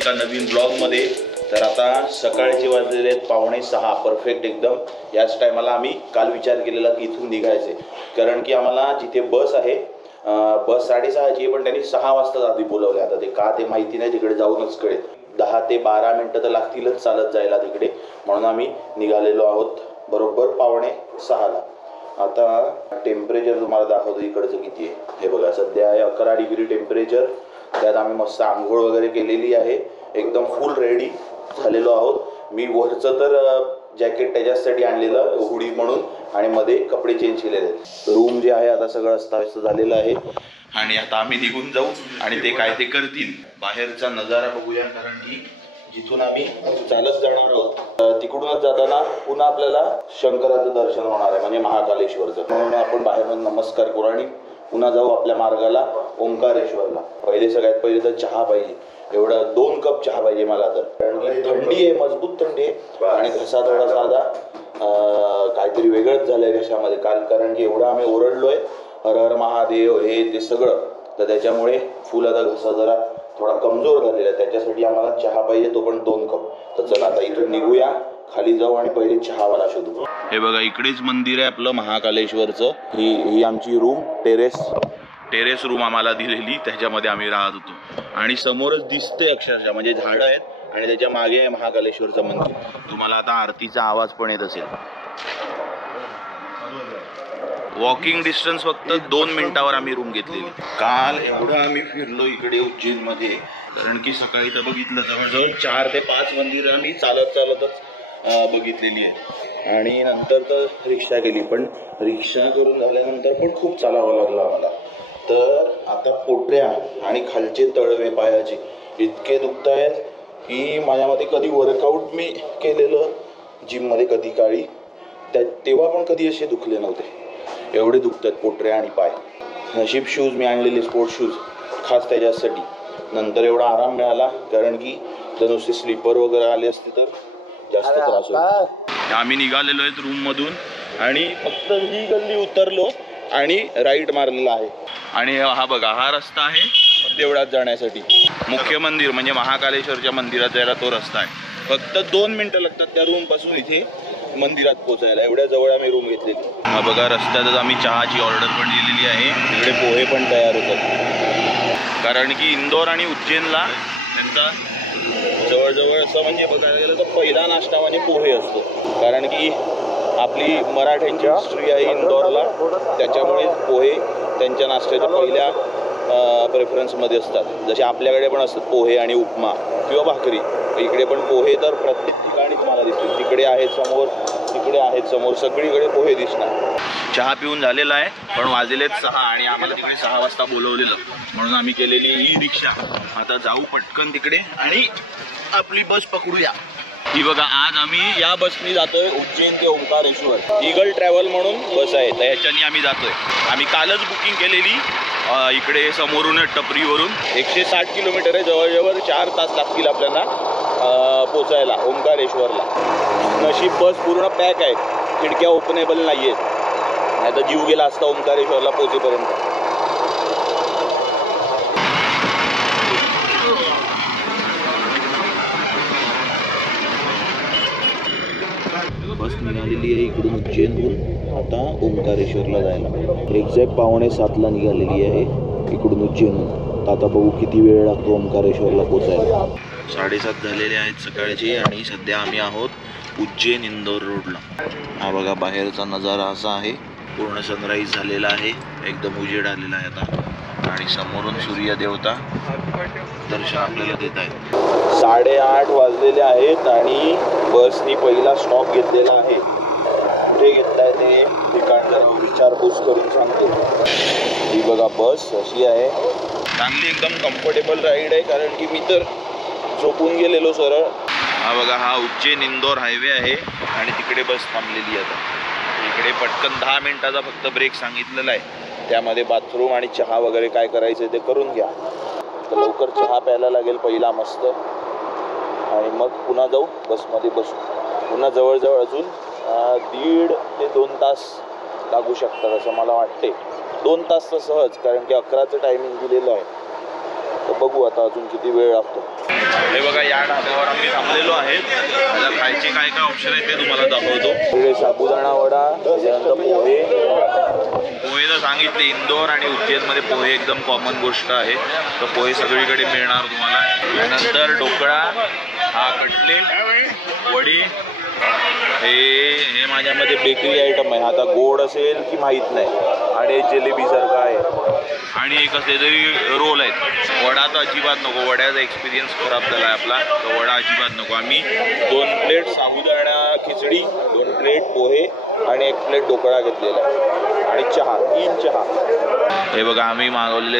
एका नवीन ब्लॉगमध्ये। तर आता सकाळचे वाजलेले आहेत 5:45 परफेक्ट एकदम। याच टायमाला आम्ही काल विचार केलेला की इथून निघायचे, कारण की आम्हाला जिथे बस आहे बस 6:30ची आहे, पण त्यांनी 6 वाजता आधी बोलवले। आता ते का ते माहिती नाही, तिकडे जाऊनच कळेल। 10 ते 12 मिनिटं तर लागतीलच चालत जायला तिकडे, म्हणून आम्ही निघालेलो आहोत बरोबर 5:45ला। आता टेम्परेचर तुम्हाला दाखवतो इकडचं किती आहे। हे बघा, सध्या आहे 11 डिग्री टेम्परेचर। त्यात आम्ही मस्त आंघोळ वगैरे केलेली आहे, एकदम फुल रेडी झालेलो आहोत। मी वरचं तर जॅकेट त्याच्यासाठी आणलेलं हुडी म्हणून, आणि मध्ये कपडे चेंज केलेले आहेत। रूम जे आहे आता सगळं अस्ताव्यस्त झालेलं आहे, आणि आता आम्ही निघून जाऊ आणि ते काय ते करतील। बाहेरचा नजारा बघूया, कारण की जिथून आम्ही चालत जाणार आहोत तिकडूनच जाताना पुन्हा आपल्याला शंकराचं दर्शन होणार आहे, म्हणजे महाकालेश्वरचं। म्हणून आपण बाहेरून नमस्कार करू आणि पुन्हा जाऊ आपल्या मार्गाला ओंकारेश्वरला। सगळ्यात पहिले तर चहा पाहिजे, एवढा 2 कप चहा पाहिजे मला तर, कारण की थंडी आहे, मजबूत थंडी आहे, आणि घसा थोडासा आता काहीतरी वेगळंच झालंय घशामध्ये काल, कारण की एवढं आम्ही ओरडलोय हर हर महादेव हे ते सगळं, तर त्याच्यामुळे फुल आता घसा जरा थोडा कमजोर झालेला आहे। त्याच्यासाठी आम्हाला चहा पाहिजे, तो पण 2 कप। तर चला आता इथून निघूया, खाली जाऊ आणि पहिले चहावाला शोधू। हे बघा, इकडेच मंदिर आहे आपलं महाकालेश्वरचं। ही आमची रूम, टेरेस रूम आम्हाला दिलेली, त्याच्यामध्ये आम्ही राहत होतो। आणि समोरच दिसते अक्षरशः, म्हणजे झाडं आहेत आणि त्याच्या मागे आहे महाकालेश्वरचं मंदिर। तुम्हाला आता आरतीचा आवाज पण येत असेल। वॉकिंग डिस्टन्स फक्त 2 मिनिटावर आम्ही रूम घेतलेली। काल एवढं आम्ही फिरलो इकडे उज्जैनमध्ये, कारण की सकाळी तर बघितलं जवळजवळ 4 ते 5 मंदिरं आम्ही चालतच बघितलेली आहे, आणि नंतर तर रिक्षा केली, पण रिक्षा करून झाल्यानंतर पण खूप चालावं लागलं आम्हाला। तर आता पोटऱ्या आणि खालचे तळवे पायाचे इतके दुखत आहेत की माझ्यामध्ये कधी वर्कआउट मी केलेलं जिममध्ये कधी काळी, तेव्हा पण कधी असे दुखले नव्हते, एवढे दुखतात पोटऱ्या आणि पाय। नशीब शूज मी आणलेले, स्पोर्ट्स शूज खास त्याच्यासाठी। नंतर एवढा आराम मिळाला, कारण की जर नुसते स्लीपर वगैरे आले असते तर जास्त त्रास होतो। आम्ही निघालेलो आहेत रूम मधून, आणि फक्त ही गल्ली उतरलो आणि राईट मारलेला आहे, आणि हा बघा हा रस्ता आहे तेवढ्यात जाण्यासाठी। मुख्य मंदिर म्हणजे महाकालेश्वरच्या मंदिरात जायला तो रस्ता आहे। फक्त 2 मिनिटं लागतात त्या रूम पासून इथे मंदिरात पोहोचायला, एवढ्या जवळ आम्ही रूम घेतलेली। हा बघा, रस्त्यातच आम्ही चहाची ऑर्डर पण दिलेली आहे। इकडे पोहे पण तयार होतात, कारण की इंदोर आणि उज्जैनला त्यांचा जवळजवळ असं म्हणजे बघायला गेलं तर पहिला नाश्ता म्हणजे पोहे असतो, कारण की आपली मराठ्यांची हिस्ट्री आहे इंदोरला, त्याच्यामुळे पोहे त्यांच्या नाश्त्याच्या पहिल्या प्रेफरन्समध्ये असतात। जसे आपल्याकडे पण असतात पोहे आणि उपमा किंवा भाकरी, इकडे पण पोहे तर प्रत्येक ठिकाणी तुम्हाला दिसतील। तिकडे आहेत समोर, तिकडे आहेत समोर, सगळीकडे पोहे दिसणार। चहा पिऊन झालेला आहे, पण वाजलेत 6 आणि आम्हाला तिकडे 6 वाजता बोलवलेलं, म्हणून आम्ही केलेली ही रिक्षा। आता जाऊ पटकन तिकडे आणि आपली बस पकडूया। ही बघा, आज आम्ही या बसनी जातोय उज्जैन ते ओंकारेश्वर। ईगल ट्रॅव्हल म्हणून बस आहे, तर ह्याच्यानी आम्ही जातोय। आम्ही कालच बुकिंग केलेली इकडे समोरून टपरीवरून। 160 किलोमीटर आहे, जवळजवळ 4 तास लागतील आपल्याला पोचायला ओंकारेश्वरला। नशीब बस पूर्ण पॅक आहे, खिडक्या ओपनेबल नाही आहेत, नाही तर जीव गेला असता ओंकारेश्वरला पोचेपर्यंत। बस निघालेली आहे इकडून उज्जैनहून आता ओंकारेश्वरला जायला। एक्झॅक्ट 6:45ला निघालेली आहे इकडून उज्जैनहून। आता बघू किती वेळ लागतो ओंकारेश्वरला पोचायला। 7:30 झालेले आहेत सकाळचे, आणि सध्या आम्ही आहोत उज्जैन इंदोर रोडला। हा बघा, बाहेरचा नजारा असा आहे, पूर्ण सनराईज झालेला आहे, एकदम उजेड आलेला आहे आता, आणि समोरून सूर्य देवता दर्शन आपल्याला देत आहेत। 8:30 वाजलेले आहेत आणि बसनी पहिला स्टॉप घेतलेला आहे। कुठे घेतलाय ते ठिकाण जरा विचारपूस करून सांगतो। ही बघा बस अशी आहे, चांगली एकदम कम्फर्टेबल राईड आहे, कारण की मी तर झोपून गेलेलो सरळ। हा बघा, हा उज्जैन इंदोर हायवे आहे, आणि तिकडे बस थांबलेली आहे आता। इकडे पटकन 10 मिनिटाचा फक्त ब्रेक सांगितलेला आहे, त्यामध्ये बाथरूम आणि चहा वगैरे काय करायचं ते करून घ्या। तर लवकर चहा प्यायला लागेल पहिला मस्त, आणि मग पुन्हा जाऊ बसमध्ये बसू। पुन्हा जवळजवळ अजून 1.5 ते 2 तास लागू शकतात असं मला वाटते। 2 तास तर सहज, कारण की 11चं टायमिंग दिलेलं आहे। तर बघू आता अजून किती वेळ लागतो. हे बघा, या ढाब्यावर आम्ही थांबलेलो आहे. त्याला खायचे काय काय ऑप्शन आहे ते तुम्हाला दाखवतो. इकडे साबुदाणा वडा, त्याच्यानंतर पोहे तर सांगितले. इंदोर आणि उज्जैनमध्ये पोहे एकदम कॉमन गोष्ट आहे, तर पोहे सगळीकडे मिळणार तुम्हाला. त्यानंतर ढोकळा, हा कटलेट, वडी, हे माझ्यामध्ये बेकरी आयटम आहे. आता गोड असेल की माहीत नाही. आणि जिलेबीसारखं आहे. आणि एक असले तरी रोल आहेत. वडा तर अजिबात नको, वड्याचा एक्सपिरियन्स खराब झाला आहे आपला, तर वडा अजिबात नको. आम्ही 2 प्लेट साबुदाणा खिचडी, 2 प्लेट पोहे आणि 1 प्लेट ढोकळा घेतलेला आहे. आणि चहा, 3 चहा. हे बघा, आम्ही मागवलेले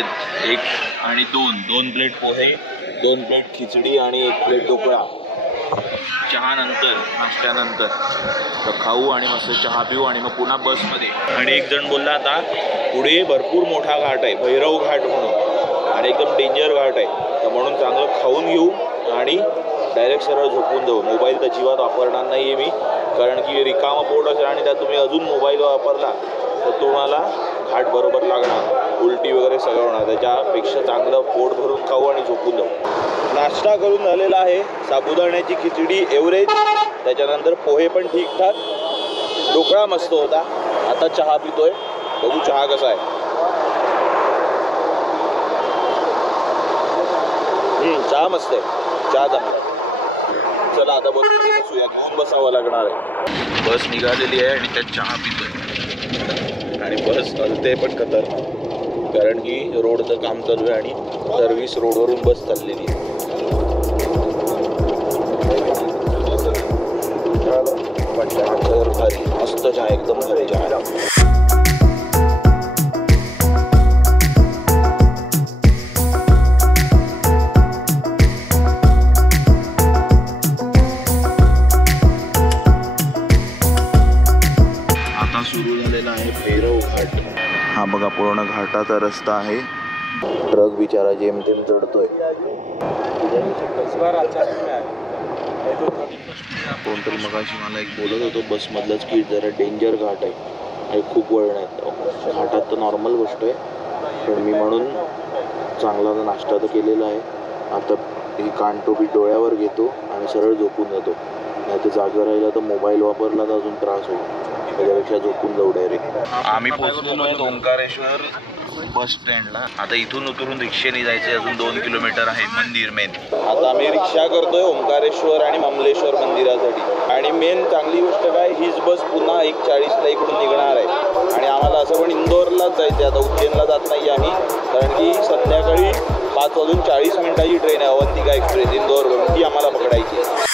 1 आणि 2 प्लेट पोहे, 2 प्लेट खिचडी आणि 1 प्लेट ढोकळा. चहा नंतर, नाश्त्यानंतर तर खाऊ आणि मस्त चहा पिऊ आणि मग पुन्हा बसमध्ये. आणि एक जण बोलला आता पुढे भरपूर मोठा घाट आहे, भैरव घाट म्हणून, आणि एकदम डेंजर घाट आहे, तर म्हणून चांगलं खाऊन घेऊ आणि डायरेक्ट सरळ झोपून जाऊ. मोबाईल तर अजिबात वापरणार नाही आहे मी, कारण की रिकामा पोट असेल आणि त्यात तुम्ही अजून मोबाईल वापरला तर तुम्हाला घाट बरोबर लागणार, उलटी वगैरे सगळं होणार. त्याच्यापेक्षा चांगलं पोट भरून खाऊ आणि झोपून जाऊ. नाश्ता करून झालेला आहे. साबुदाण्याची खिचडी एव्हरेज, त्याच्यानंतर पोहे पण ठीकठाक, ढोकळा मस्त होता. आता चहा पितोय, बघू चहा कसा आहे. चहा मस्त आहे, चहा चांगला. चला आता बसमध्ये बसूया, घेऊन बसावं लागणार आहे. बस निघालेली आहे आणि त्यात चहा पितोय. आणि बस हलते पण खतरनाक, कारण की रोडचं काम चालू आहे आणि सर्व्हिस रोडवरून बस चाललेली आहे. मस्त चहा, एकदम भारी चहा. आता सुरू झालेला आहे भैरव घाट. हा बघा, पूर्ण घाटाचा रस्ता आहे. ट्रक बिचारा जेमतेम चढतोय. कोणतरी मगाशी मला एक बोलत होतो बसमधलंच की जरा डेंजर घाट आहे आणि खूप वळण आहेत. घाटात तर नॉर्मल गोष्ट आहे, पण मी म्हणून चांगला नाश्ता तर केलेला आहे. आता ही कानटोपी डोळ्यावर घेतो आणि सरळ झोपून जातो. नाही तर जागा राहिला तर मोबाईल वापरला तर अजून त्रास होईल, त्याच्यापेक्षा झोपून जाऊ डायरेक्ट. आम्ही पोहोचलेलो आहे ओंकारेश्वर बस स्टँडला. आता इथून उतरून रिक्षेने जायचे, अजून 2 किलोमीटर आहे मंदिर मेन. आता आम्ही रिक्षा करतोय ओंकारेश्वर आणि ममलेश्वर मंदिरासाठी. आणि मेन चांगली गोष्ट काय, हीच बस पुन्हा 1:40ला इकडून निघणार आहे. आणि आम्हाला असं पण इंदोरलाच जायचं आहे, आता उज्जैनला जात नाही आम्ही, कारण की संध्याकाळी 5:40 ट्रेन आहे अवंतिका एक्सप्रेस इंदोरवरून, ती आम्हाला पकडायची.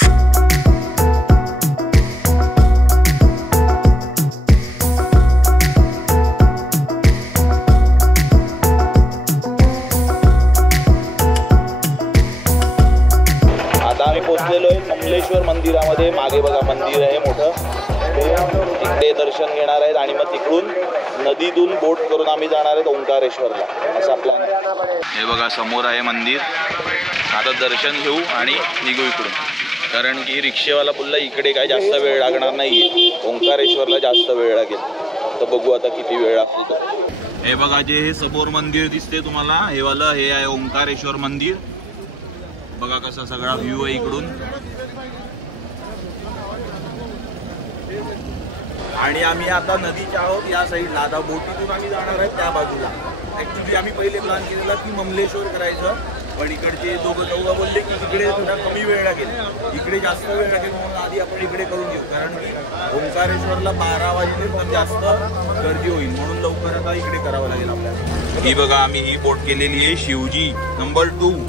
पोहोचलेलो आहे ममलेश्वर मंदिरामध्ये. मागे बघा मंदिर आहे मोठं, तिकडे दर्शन घेणार आहेत आणि मग तिकडून नदीतून बोट करून आम्ही जाणार आहेत ओंकारेश्वरला, असा प्लॅन आहे. हे बघा समोर आहे मंदिर. आता दर्शन घेऊ आणि निघू इकडून, कारण की रिक्षेवाला बोलला इकडे काय जास्त वेळ लागणार नाही, ओंकारेश्वरला जास्त वेळ लागेल. तर बघू आता किती वेळ लागतो. हे बघा, जे हे समोर मंदिर दिसते तुम्हाला, हे वालं हे आहे ओंकारेश्वर मंदिर. बघा कसा सगळा व्ह्यू आहे इकडून. आणि आम्ही आता नदीच्या आहोत या साईडला. आता बोटीतून आम्ही जाणार आहे त्या बाजूला. ॲक्च्युली आम्ही पहिले प्लॅन केलेला की ममलेश्वर करायचं, पण इकडचे चौघं बोलले की इकडे थोडा कमी वेळ लागेल, इकडे जास्त वेळ लागेल, म्हणून आधी आपण इकडे करून घेऊ. कारण की ओंकारेश्वरला 12 वाजले पण जास्त गर्दी होईल, म्हणून लवकर आता इकडे करावं लागेल आपल्याला. ही बघा, आम्ही ही बोट केलेली आहे शिवजी नंबर 2.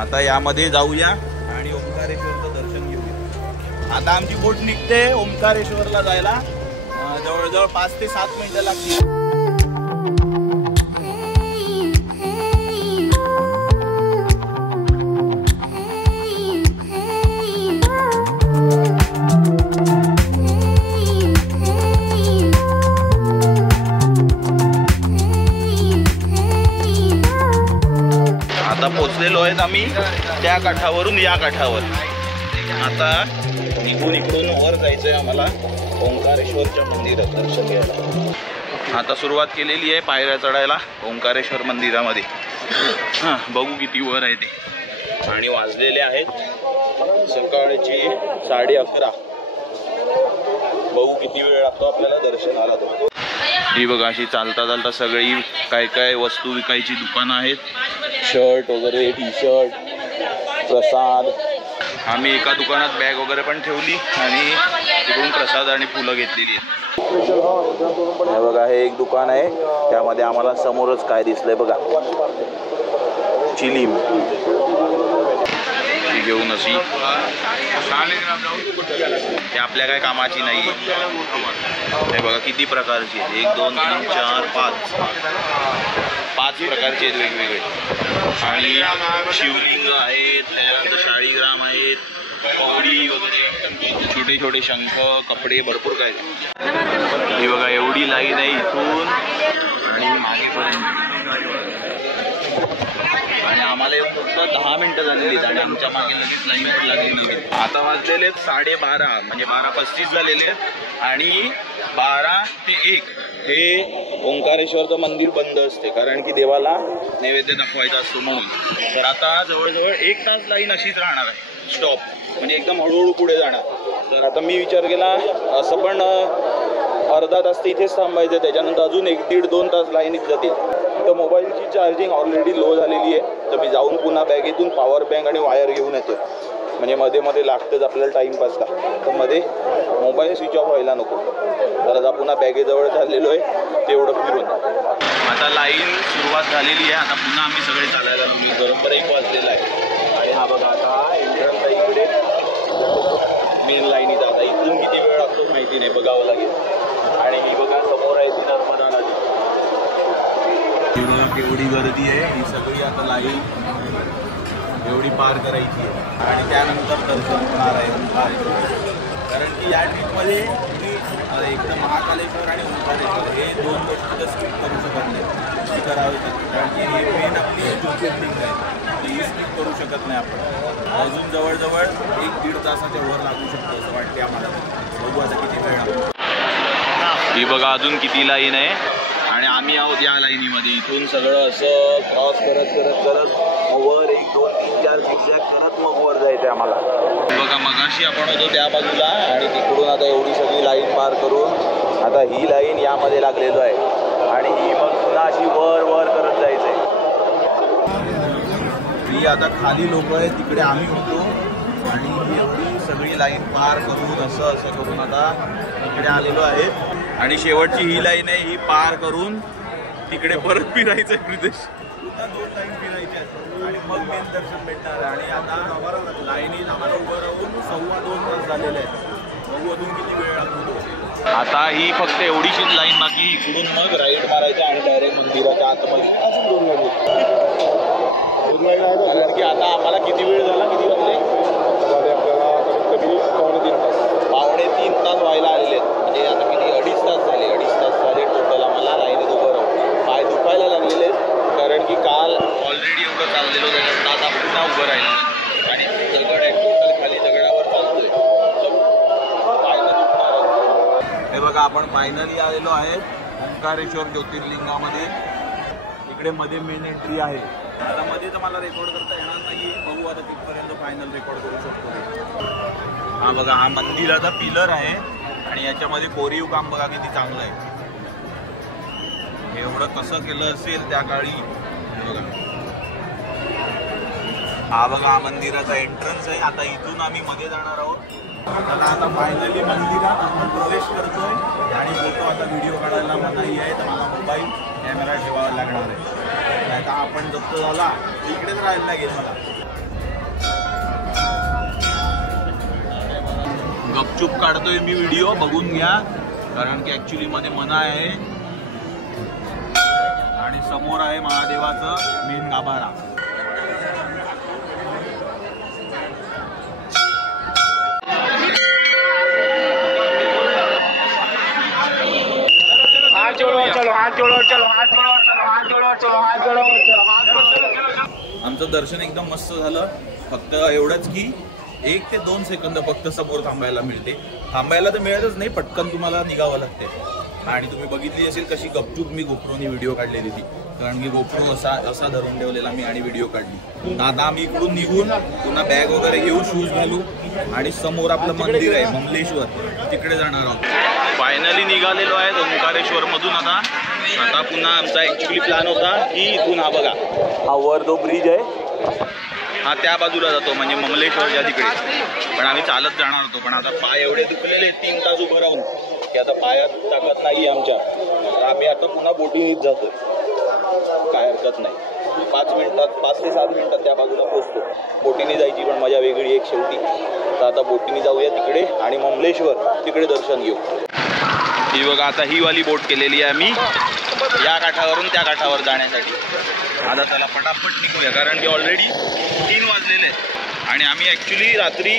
आता यामध्ये जाऊया आणि ओंकारेश्वरचं दर्शन घेऊया. आता आमची बोट निघते ओंकारेश्वरला जायला. जवळजवळ 5 ते 7 मिनिटं लागतील. आता पोचलेलो आहेत आम्ही त्या काठावरून या काठावर. आता निघून इकडून वर जायचंय आम्हाला ओंकारेश्वरच्या मंदिरात दर्शन घ्यायला. आता सुरुवात केलेली आहे पायऱ्या चढायला ओंकारेश्वर मंदिरामध्ये. हां बघू किती वर आहे ते. आणि वाजलेले आहेत सकाळची 11:30. बघू किती वेळ लागतो आपल्याला दर्शनाला. तो ही बघा अशी चालता चालता सगळी काय काय वस्तू विकायची दुकानं आहेत. शर्ट वगैरे, टी शर्ट, प्रसाद. आम्ही एका दुकानात बॅग वगैरे पण ठेवली आणि तिकडून प्रसाद आणि फुलं घेतलेली आहेत. हे बघा हे एक दुकान आहे, त्यामध्ये आम्हाला समोरच काय दिसलंय बघा, चिलीम. घेऊन अशी ते आपल्या काय कामाची नाही. हे बघा किती प्रकारची आहेत. 1 2 3 4 5 प्रकारचे आहेत वेगवेगळे. आणि शिवलिंग आहेत, त्यानंतर शाळीग्राम आहेत, कवडी वगैरे, छोटे छोटे शंख, कपडे, भरपूर काय. हे बघा एवढी लाईन आहे इथून आणि मागेपर्यंत. आणि आम्हाला येऊन फक्त 10 मिनिटं झालेली आहेत आणि आमच्या मागे लगेच लाईन पण लागली नव्हती. आता वाजलेले 12:30 म्हणजे 12:35 झालेले आहेत. आणि 12 ते 1 हे ओंकारेश्वरचं मंदिर बंद असते, कारण की देवाला नैवेद्य दाखवायचा असतो म्हणून. तर आता जवळजवळ 1 तास लाईन अशीच राहणार आहे, स्टॉप म्हणजे एकदम हळूहळू पुढे जाणार. तर आता मी विचार केला असं पण अर्धा तास तर इथेच थांबायचं, त्याच्यानंतर अजून 1 दीड 2 तास लाईनीत जातील. तर मोबाईलची चार्जिंग ऑलरेडी लो झालेली आहे, तर मी जाऊन पुन्हा बॅगेतून पॉवर बँक आणि वायर घेऊन येतो. म्हणजे मध्ये मध्ये लागतंच आपल्याला टाईमपासला, तर मध्ये मोबाईल स्विच ऑफ व्हायला नको. तर आता पुन्हा बॅगेजवळ चाललेलो आहे, तेवढं फिरून. आता लाईन सुरुवात झालेली आहे. आता पुन्हा आम्ही सगळे चालायला लागलो. बरोबर 1 वाजलेला आहे. आणि हा बघा आता एंट्रन्स आहे इकडे मेन लाईनीत. आता इथून किती वेळ लागतो माहिती नाही, बघावं लागेल. आणि ही बघा समोर आहे ती नर्मदा नदी. ही बघा केवढी गर्दी आहे. ही सगळी आता लाईन एवढी पार करायची आहे आणि त्यानंतर दर्शन होणार आहे. कारण की या ट्रिपमध्ये एकदम महाकालेश्वर आणि ओंकारेश्वर हे 2 गोष्टी स्किप करू शकत नाही. ही करावी लागते, कारण की हे मेन आपली ज्योतिर्लिंग आहे, ही स्किप करू शकत नाही आपण. अजून जवळजवळ 1 दीड तासाच्या वर लागू शकतो असं वाटते आम्हाला. बघू आता किती वेळ लागतो. ही बघा अजून किती लाईन आहे आणि आम्ही आहोत या लाईनीमध्ये. इथून सगळं असं क्रॉस करत करत करत वर 1 2 3 4 झिगझॅग करत मग वर जायचं आहे आम्हाला. बघा मगाशी आपण होतो त्या बाजूला आणि तिकडून आता एवढी सगळी लाईन पार करून आता ही लाईन यामध्ये लागलेलो आहे आणि ही मग पुन्हा अशी वर वर करत जायचं आहे. ही आता खाली लोक आहेत, तिकडे आम्ही होतो आणि ही एवढी सगळी लाईन पार करून असं असं करून आता इकडे आलेलो आहे. आणि शेवटची ही लाईन आहे, ही पार करून तिकडे परत फिरायचं आहे. प्रदेश पुन्हा 2 लाईन फिरायच्या आणि मग मेन दर्शन भेटणार. आणि आता लाईनीत आम्हाला उभं राहून 2.25 तास झालेले आहेत. बघू अजून किती वेळ लागतो. आता ही फक्त एवढीशीच लाईन बाकी. इकडून मग राईड मारायचा आणि डायरेक्ट मंदिराच्या आतमध्ये. कारण की आता आम्हाला किती वेळ झाला, किती वाजले आपल्याला कमी 2.5 तास व्हायला आलेले आहेत. म्हणजे आता किती 2.5 तास झाले. 2.5 तास झाले टोटल आम्हाला लाईनीत उभं राहून. पाय दुखायला लागलेले आहेत, कारण की काल ऑलरेडी एवढं चाललेलो त्याच्यात आता पुन्हा उभं राहिलं आणि दगड आहे टोटल खाली, दगडावर चालतोय. पायनं दुखणार. हे बघा आपण फायनली आलेलो आहे ओंकारेश्वर ज्योतिर्लिंगामध्ये. इकडे मध्ये मेन एंट्री आहे. आता मध्ये तर मला रेकॉर्ड करता येणार नाही, बघू आता तिथपर्यंत फायनल रेकॉर्ड करू शकतो. हा बघा हा मंदिराचा पिलर आहे आणि याच्यामध्ये कोरीव काम बघा किती चांगलं आहे. एवढं कसं केलं असेल त्या काळी बघा. हा बघा हा मंदिराचा एंट्रन्स आहे. आता इथून आम्ही मध्ये जाणार आहोत. आता फायनली मंदिरात आपण प्रवेश करतोय आणि फोटो आता व्हिडिओ काढायला मनाई आहे, तर मला मोबाईल कॅमेरा ठेवावा लागणार आहे. आता आपण जप्त झाला इकडेच राहायला लागेल मला. गपचूप काढतोय मी व्हिडिओ, बघून घ्या, कारण की ऍक्च्युली मध्ये मना आहे. आणि समोर आहे महादेवाचं मेन गाभारा. आमचं दर्शन एकदम मस्त झालं. फक्त एवढंच की 1 ते 2 सेकंद फक्त समोर थांबायला मिळते. थांबायला तर मिळतच नाही, पटकन तुम्हाला निघावं लागते. आणि तुम्ही बघितली असेल कशी गपचूप मी गोप्रोनी व्हिडिओ काढलेली ती, कारण की गोप्रो असा धरून ठेवलेला मी आणि व्हिडिओ काढली. आता आम्ही इकडून निघून पुन्हा बॅग वगैरे घेऊन शूज घालू आणि समोर आपलं मंदिर आहे ममलेश्वर, तिकडे जाणार आहोत. फायनली निघालेलो आहे ओंकारेश्वर मधून. आता पुन्हा आमचा ऍक्च्युली प्लॅन होता की इथून हा बघा हा वर जो ब्रिज आहे हा त्या बाजूला जातो म्हणजे ममलेश्वरच्या तिकडे, पण आम्ही चालत जाणार होतो. पण आता पाय एवढे दुखलेले 3 तास उभं राहून की आता पायात ताकद नाही आमच्या, तर आम्ही आता पुन्हा बोटीत जातो. काय हरकत नाही, 5 ते 7 मिनिटात त्या बाजूला पोहोचतो. बोटीने जायची पण मजा वेगळी एक शेवटी. तर आता बोटीने जाऊया तिकडे आणि ममलेश्वर तिकडे दर्शन घेऊ. ही बघा आता ही वाली बोट केलेली आहे आम्ही या काठावरून त्या काठावर जाण्यासाठी. आता त्याला पटापट निघूया कारण की ऑलरेडी 3 वाजलेले आहेत आणि आम्ही ॲक्च्युली रात्री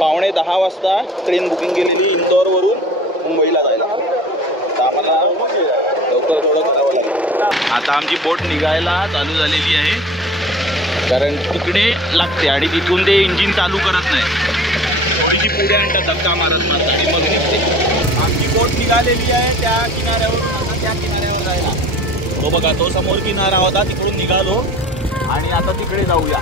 9:45 वाजता ट्रेन बुकिंग केलेली इंदोरवरून मुंबईला जायला. तर आम्हाला लवकर थोडं करावं लागेल. आता आमची बोट निघायला चालू झालेली आहे कारण तिकडे लागते आणि तिथून ते इंजिन चालू करत नाही, थोडीशी पुढे आणतात धक्का मारत आणि मग निघते. आमची बोट निघालेली आहे त्या किनाऱ्यावरून आता त्या किनाऱ्यावर जायला. तो बघा तो समोर किनारा होता, तिकडून निघालो आणि आता तिकडे जाऊया.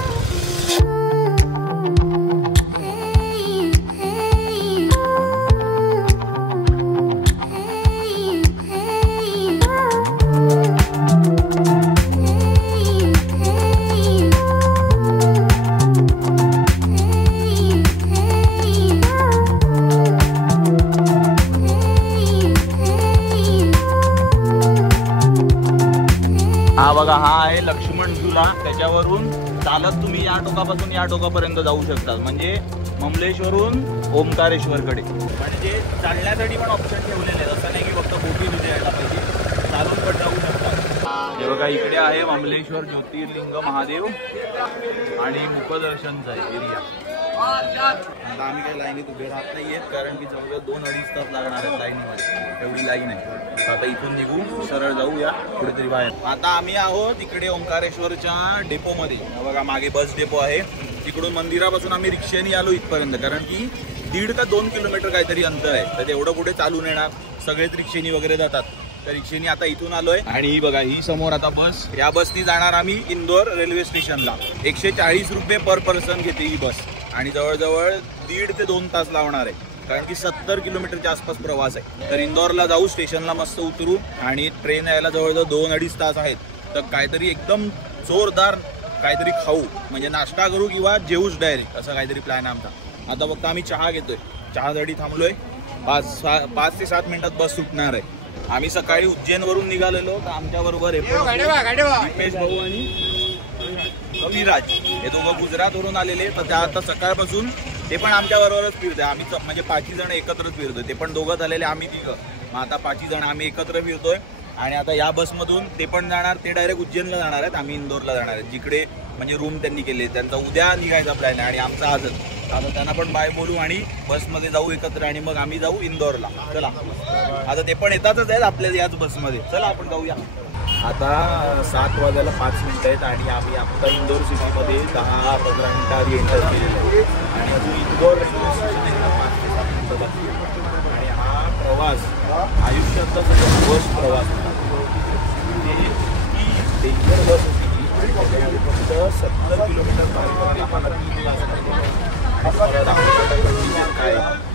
हा बघा हा आहे लक्ष्मण झुला, त्याच्यावरून चालत तुम्ही या टोकापासून या टोकापर्यंत जाऊ शकतात, म्हणजे ममलेश्वरून ओंकारेश्वरकडे. म्हणजे चालण्यासाठी पण ऑप्शन ठेवलेले आहेत, असं नाही की फक्त बोटीमध्ये यायला पाहिजे, चालून पण जाऊ शकतात. हे बघा इकडे आहे ममलेश्वर ज्योतिर्लिंग महादेव आणि मुखदर्शनचा आहे एरिया. आता आम्ही काही लाईनीत उभे राहत नाही आहेत कारण की जवळजवळ 2-2.5 तास लागणार आहेत लाईनीमध्ये, एवढी लाईन आहे. आता इथून निघू सरळ जाऊया कुठेतरी बाहेर. आता आम्ही आहोत इकडे ओंकारेश्वरच्या डेपोमध्ये. बघा मागे बस डेपो आहे, तिकडून मंदिरापासून आम्ही रिक्षाने आलो इथपर्यंत कारण की 1.5 का 2 किलोमीटर काहीतरी अंतर आहे, तर तेवढं कुठे चालून येणार, सगळेच रिक्षेनी वगैरे जातात. तर रिक्षेनी आता इथून आलोय आणि ही बघा ही समोर आता बस, या बसनी जाणार आम्ही इंदोर रेल्वे स्टेशनला. 140 रुपये पर पर्सन घेते ही बस आणि जवळजवळ 1.5 ते 2 तास लावणार आहे कारण की 70 किलोमीटरच्या आसपास प्रवास आहे. तर इंदोरला जाऊ, स्टेशनला मस्त उतरू आणि ट्रेन यायला जवळजवळ 2-2.5 तास आहेत. तर काहीतरी एकदम जोरदार काहीतरी खाऊ, म्हणजे नाश्ता करू किंवा जेऊच डायरेक्ट, असं काहीतरी प्लॅन आहे आमचा. आता फक्त आम्ही चहा घेतोय, चहासाठी थांबलोय. 5 ते 7 मिनिटात बस सुटणार आहे. आम्ही सकाळी उज्जैनवरून निघालेलो, तर आमच्याबरोबर दीपेश भाऊ आणि कविराज हे दोघं गुजरातवरून आलेले. तर त्या आता सकाळपासून ते पण आमच्या बरोबरच फिरतोय. आम्ही म्हणजे 5 जण एकत्रच फिरतोय, ते पण दोघं झालेले, आम्ही 3. मग आता 5 जण आम्ही एकत्र फिरतोय आणि आता या बसमधून ते पण जाणार, ते डायरेक्ट उज्जैनला जाणार आहेत, आम्ही इंदोरला जाणार आहेत, जिकडे म्हणजे रूम त्यांनी केले. त्यांचा उद्या निघायचा प्लॅन आहे आणि आमचा आजच. आता त्यांना पण बाय बोलू आणि बसमध्ये जाऊ एकत्र आणि मग आम्ही जाऊ इंदोरला. चला आता ते पण येतातच आहेत आपल्या याच बसमध्ये, चला आपण जाऊया. आता 7 वाजायला 5 मिनिटं आहेत आणि आम्ही आत्ता इंदोर सिटीमध्ये 10-15 मिनिटं आधी एंटर केलेलो आहे आणि अजून इंदोर रेल्वे स्टेशन एकदा 5 ते 7 मिनिटं बाकी आहे. आणि हा प्रवास आयुष्याचा फर्स्ट प्रवास होता. ही डेंजर बस होती, फक्त 70 किलोमीटर बाहेर आम्हाला 3 तास काय.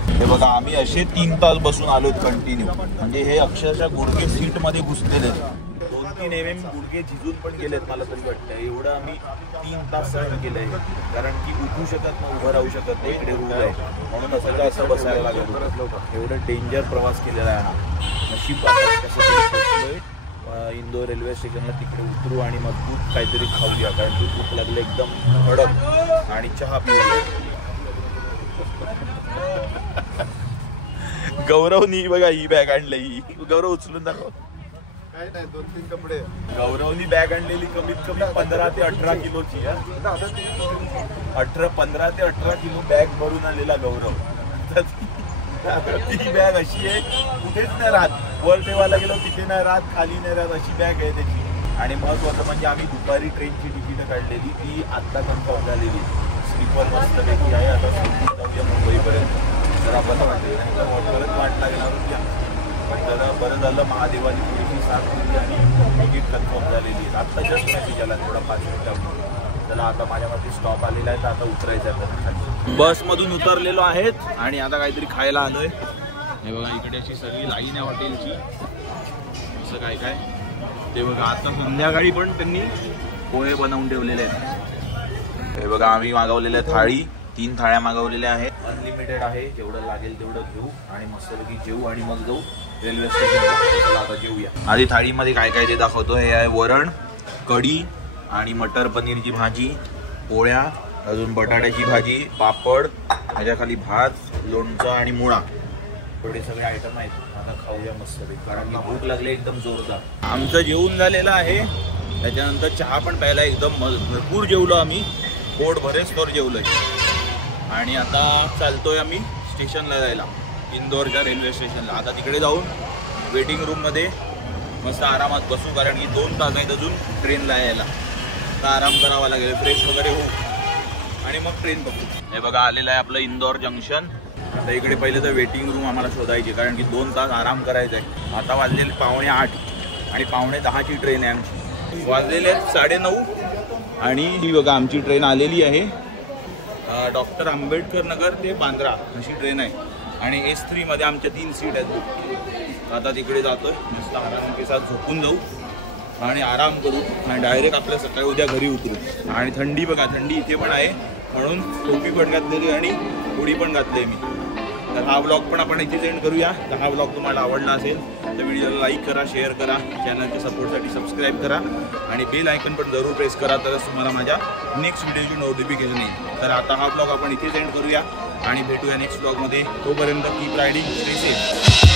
हे बघा आम्ही असे 3 तास बसून आलोत कंटिन्यू, म्हणजे हे अक्षरशः गुडघे सीटमध्ये घुसलेले. 2-3 mm गुडघे झिजून पण गेलेत मला तरी वाटतं. एवढं आम्ही 3 तास सहन केलंय कारण की उठू शकत नाही, उभं राहू शकत नाही, इकडे रूम आहे म्हणून असं बसायला लागत होतं. एवढं डेंजर प्रवास केलेला आहे हा. नशीब कसं इंदोर रेल्वे स्टेशनला तिकडे उतरू आणि मजबूत काहीतरी खाऊया कारण की भूक लागली एकदम कडक आणि चहा पिऊया. गौरवनी बघा ही बॅग आणली, गौरव उचलून दाखव. काय नाही 2-3 कपडे. गौरवनी बॅग आणलेली कमीत कमी 15 ते 18 किलोची. 15 ते 18 किलो बॅग भरून आलेला गौरव. ती बॅग अशी आहे कुठेच नाही राहत, वर ठेवायला गेलो तिथे नाही राहत, खाली नाही राहत, अशी बॅग आहे त्याची. आणि महत्वाचं म्हणजे आम्ही दुपारी ट्रेनची तिकीट काढलेली, ती आत्ता कन्फर्म झालेली. स्लीपर मस्तपैकी आहे. आता जाऊया मुंबईपर्यंत. तर आपण वाटलं परत वाट लागणार त्याला बरं झालं महादेवानी थोडीशी साथ दिली आणि तिकीट कन्फर्म झालेली आहे. आत्ता जस्ट मेसेज आला थोडा 5 मिनिटांपूर्वी. त्याला आता माझ्यामध्ये स्टॉप आलेला आहे तर आता उतरायचं आहे खाली. बसमधून उतरलेलो आहेत आणि आता काहीतरी खायला आलोय. हे बघा इकडे अशी सगळी लाईन आहे हॉटेलची. असं काय काय ते बघा. आता संध्याकाळी पण त्यांनी पोहे बनवून ठेवलेले आहेत. हे बघा आम्ही मागवलेल्या थाळी 3 थाळ्या मागवलेल्या आहेत. अनलिमिटेड आहे, जेवढं लागेल तेवढं घेऊ आणि मस्तपैकी जेवू आणि मग जाऊ रेल्वे स्टेशनला. आता जेवूया. आधी थाळीमध्ये काय काय ते दाखवतो. हे आहे वरण, कढी आणि मटर पनीरची भाजी, पोळ्या, अजून बटाट्याची भाजी, पापड, ह्याच्याखाली भात, लोणचं आणि मुळा. थोडे सगळे आयटम आहेत. आता खाऊया मस्तपैकी कारण की भूक लागली एकदम जोरदार. आमचं जेवण झालेलं आहे. त्याच्यानंतर चहा पण प्यायला एकदम भरपूर जेवलो आम्ही. पोट भरेच तर जेवलोय. आणि आता चालतोय आम्ही स्टेशनला जायला, इंदोरच्या रेल्वे स्टेशनला. आता तिकडे जाऊन वेटिंग रूममध्ये मस्त आरामात बसू कारण की 2 तास आहेत अजून ट्रेनला यायला. तर आराम करावा लागेल, फ्रेश वगैरे होऊ आणि मग ट्रेन बघू. हे बघा आलेलं आहे आपलं इंदोर जंक्शन. आता इकडे पहिले तर वेटिंग रूम आम्हाला शोधायची कारण की 2 तास आराम करायचा आहे. आता वाजलेले 8:45 आणि 9:10ची ट्रेन आहे आमची. वाजलेले आहेत 9:30 आणि ही बघा आमची ट्रेन आलेली आहे. डॉक्टर आंबेडकर नगर ते बांद्रा अशी ट्रेन आहे आणि S3 मध्ये आमच्या 3 सीट आहेत. आता तिकडे जातोय मस्त आराम के साथ झोपून जाऊ आणि आराम करू आणि डायरेक्ट आपल्या सकाळी उद्या घरी उतरू. आणि थंडी बघा, थंडी इथे पण आहे म्हणून टोपी पण घातलेली आणि हुडी पण घातली मी. तर हा ब्लॉग पण आपण इथे एंड करूया. तर हा ब्लॉग तुम्हाला आवडला असेल तर व्हिडिओला लाईक करा, शेअर करा, चॅनलच्या सपोर्टसाठी सबस्क्राईब करा आणि बेल आयकन पण जरूर प्रेस करा तरच तुम्हाला माझ्या नेक्स्ट व्हिडिओची नोटिफिकेशन येईल. तर आता हा ब्लॉग आपण इथेच एंड करूया आणि भेटूया नेक्स्ट ब्लॉगमध्ये. तोपर्यंत कीप रायडिंग, स्टे सेफ.